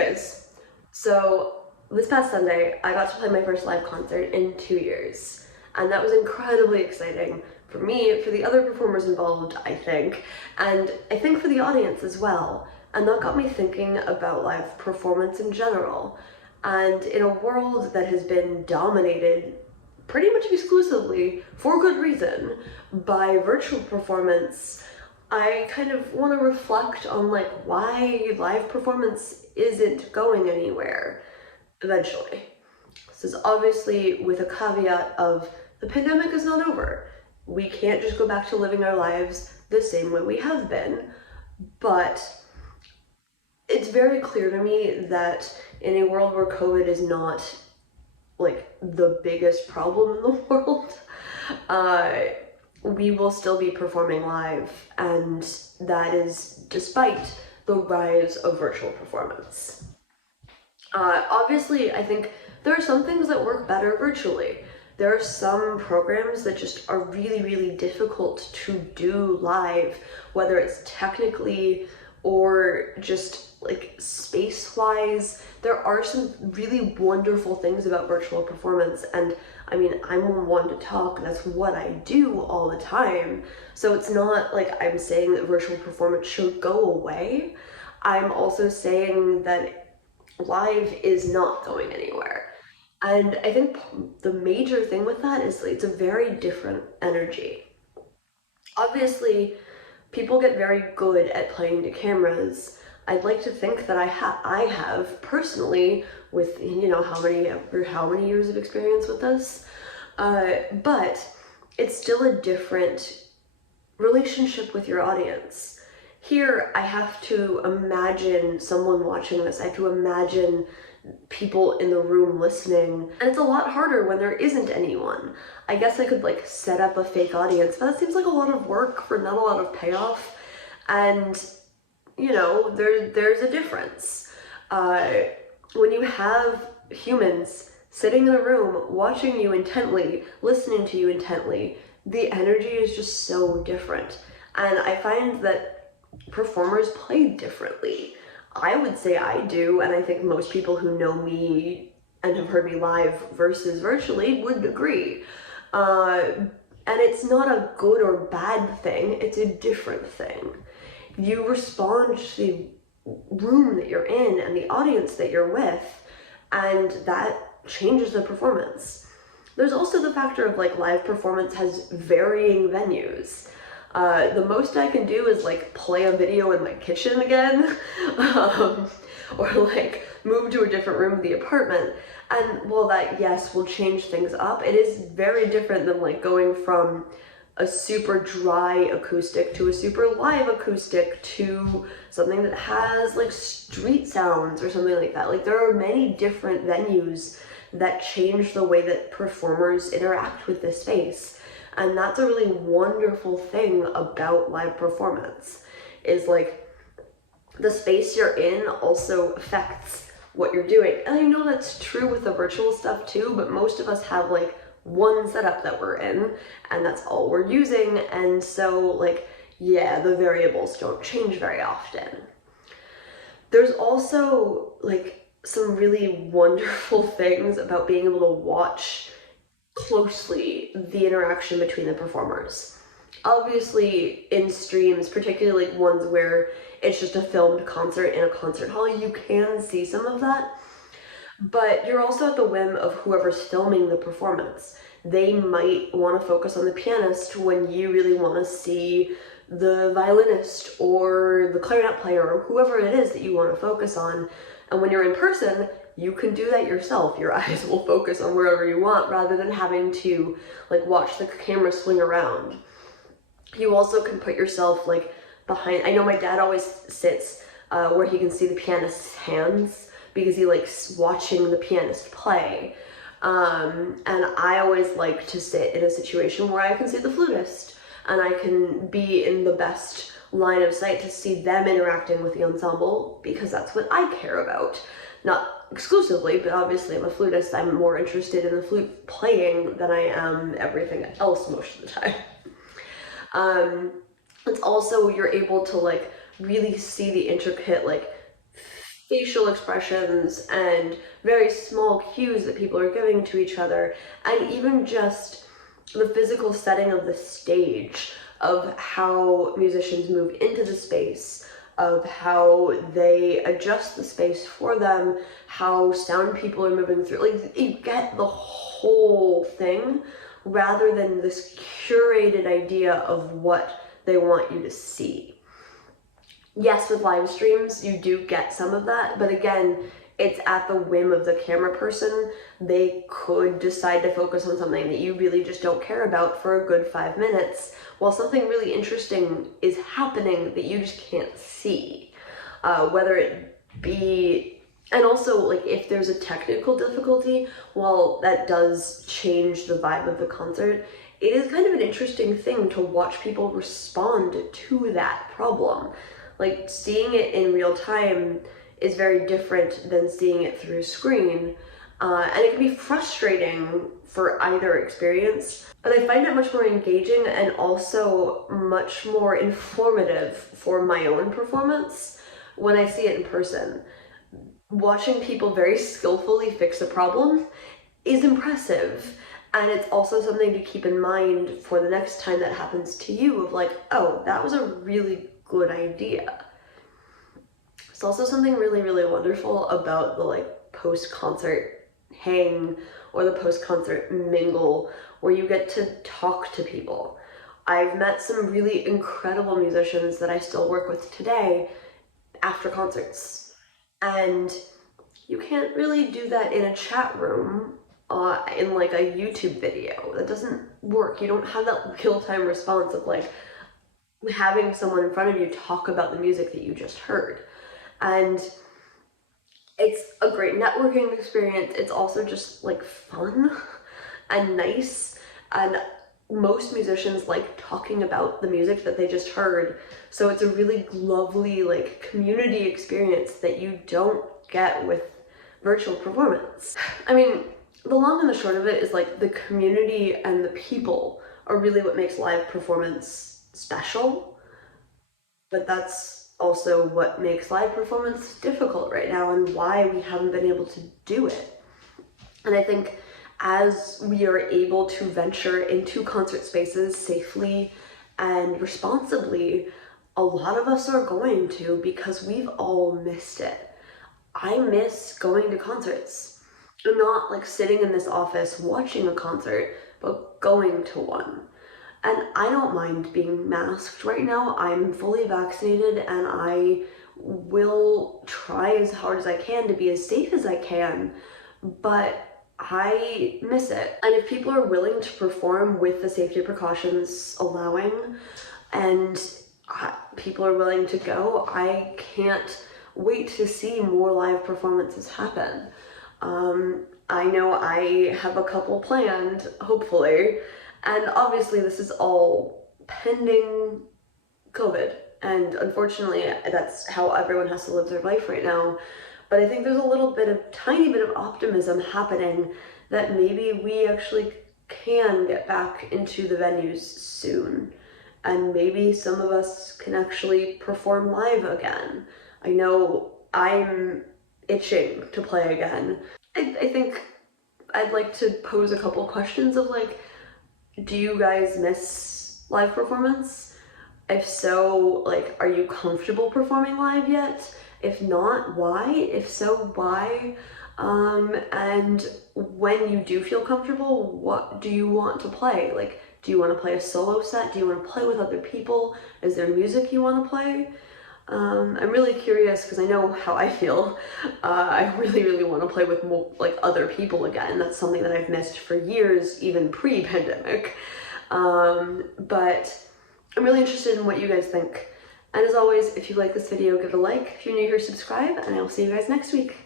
guys, so this past Sunday I got to play my first live concert in 2 years, and that was incredibly exciting for me, for the other performers involved, I think, and I think for the audience as well. And that got me thinking about live performance in general. And in a world that has been dominated pretty much exclusively, for good reason, by virtual performance, I kind of want to reflect on like why live performance isn't going anywhere eventually. This is obviously with a caveat of the pandemic is not over. We can't just go back to living our lives the same way we have been, but it's very clear to me that in a world where COVID is not like the biggest problem in the world, we will still be performing live, and that is despite the rise of virtual performance. Obviously, I think there are some things that work better virtually. There are some programs that just are really, really difficult to do live, whether it's technically or just like space-wise. There are some really wonderful things about virtual performance, and I mean, I'm one to talk, that's what I do all the time. So it's not like I'm saying that virtual performance should go away. I'm also saying that live is not going anywhere. And I think the major thing with that is it's a very different energy. Obviously, people get very good at playing to cameras. I'd like to think that I have personally, with how many years of experience with this, but it's still a different relationship with your audience. Here, I have to imagine someone watching this. I have to imagine people in the room listening, and it's a lot harder when there isn't anyone. I guess I could like set up a fake audience, but that seems like a lot of work for not a lot of payoff, and there's a difference. When you have humans sitting in a room watching you intently, listening to you intently, the energy is just so different, and I find that performers play differently. I would say I do, and I think most people who know me and have heard me live versus virtually would agree. And it's not a good or bad thing, it's a different thing. You respond to the room that you're in and the audience that you're with, and that changes the performance. There's also the factor of like live performance has varying venues. The most I can do is like play a video in my kitchen again, or like move to a different room of the apartment. And while that, yes, will change things up, it is very different than like going from a super dry acoustic to a super live acoustic to something that has like street sounds or something like that. Like there are many different venues that change the way that performers interact with this space. And that's a really wonderful thing about live performance, is like the space you're in also affects what you're doing. And I know that's true with the virtual stuff too, but most of us have like one setup that we're in, and that's all we're using. And so like, yeah, the variables don't change very often. There's also like some really wonderful things about being able to watch closely the interaction between the performers. Obviously, in streams, particularly like ones where it's just a filmed concert in a concert hall, you can see some of that, but you're also at the whim of whoever's filming the performance. They might want to focus on the pianist when you really want to see the violinist or the clarinet player or whoever it is that you want to focus on. And when you're in person, you can do that yourself. Your eyes will focus on wherever you want rather than having to like watch the camera swing around. You also can put yourself like behind. I know my dad always sits where he can see the pianist's hands because he likes watching the pianist play. And I always like to sit in a situation where I can see the flutist and I can be in the best line of sight to see them interacting with the ensemble, because that's what I care about. Not exclusively, but obviously I'm a flutist. I'm more interested in the flute playing than I am everything else most of the time. It's also, you're able to like really see the intricate like facial expressions and very small cues that people are giving to each other, and even just the physical setting of the stage, of how musicians move into the space, of how they adjust the space for them, how sound people are moving through. Like, you get the whole thing rather than this curated idea of what they want you to see. Yes, with live streams, you do get some of that, but again, it's at the whim of the camera person. They could decide to focus on something that you really just don't care about for a good 5 minutes, while something really interesting is happening that you just can't see. Whether it be, and also, like, if there's a technical difficulty, while that does change the vibe of the concert, it is kind of an interesting thing to watch people respond to that problem. Like, seeing it in real time is very different than seeing it through screen, and it can be frustrating for either experience, but I find it much more engaging and also much more informative for my own performance when I see it in person. Watching people very skillfully fix a problem is impressive, and it's also something to keep in mind for the next time that happens to you, of like, oh, that was a really good idea. It's also something really, really wonderful about the like post-concert hang or the post-concert mingle where you get to talk to people. I've met some really incredible musicians that I still work with today after concerts, and you can't really do that in a chat room in like a YouTube video. That doesn't work. You don't have that real-time response of like having someone in front of you talk about the music that you just heard. And it's a great networking experience. It's also just like fun and nice, and most musicians like talking about the music that they just heard, so it's a really lovely like community experience that you don't get with virtual performance. I mean, the long and the short of it is like the community and the people are really what makes live performance special, but that's also what makes live performance difficult right now and why we haven't been able to do it. And I think as we are able to venture into concert spaces safely and responsibly, a lot of us are going to, because we've all missed it. I miss going to concerts. I'm not like sitting in this office watching a concert, but going to one. And I don't mind being masked right now. I'm fully vaccinated and I will try as hard as I can to be as safe as I can, but I miss it. And if people are willing to perform with the safety precautions allowing, and people are willing to go, I can't wait to see more live performances happen. I know I have a couple planned, hopefully, and obviously this is all pending COVID, and unfortunately that's how everyone has to live their life right now. But I think there's a little bit of, tiny bit of optimism happening that maybe we actually can get back into the venues soon, and maybe some of us can actually perform live again. I know I'm itching to play again. I think I'd like to pose a couple questions of like, do you guys miss live performance? If so, like, are you comfortable performing live yet? If not, why? If so, why? And when you do feel comfortable, what do you want to play? Like, do you want to play a solo set? Do you want to play with other people? Is there music you want to play? I'm really curious because I know how I feel. I really, really want to play with more, like, other people again. That's something that I've missed for years, even pre-pandemic. But I'm really interested in what you guys think. And as always, if you like this video, give it a like. If you're new here, subscribe, and I will see you guys next week.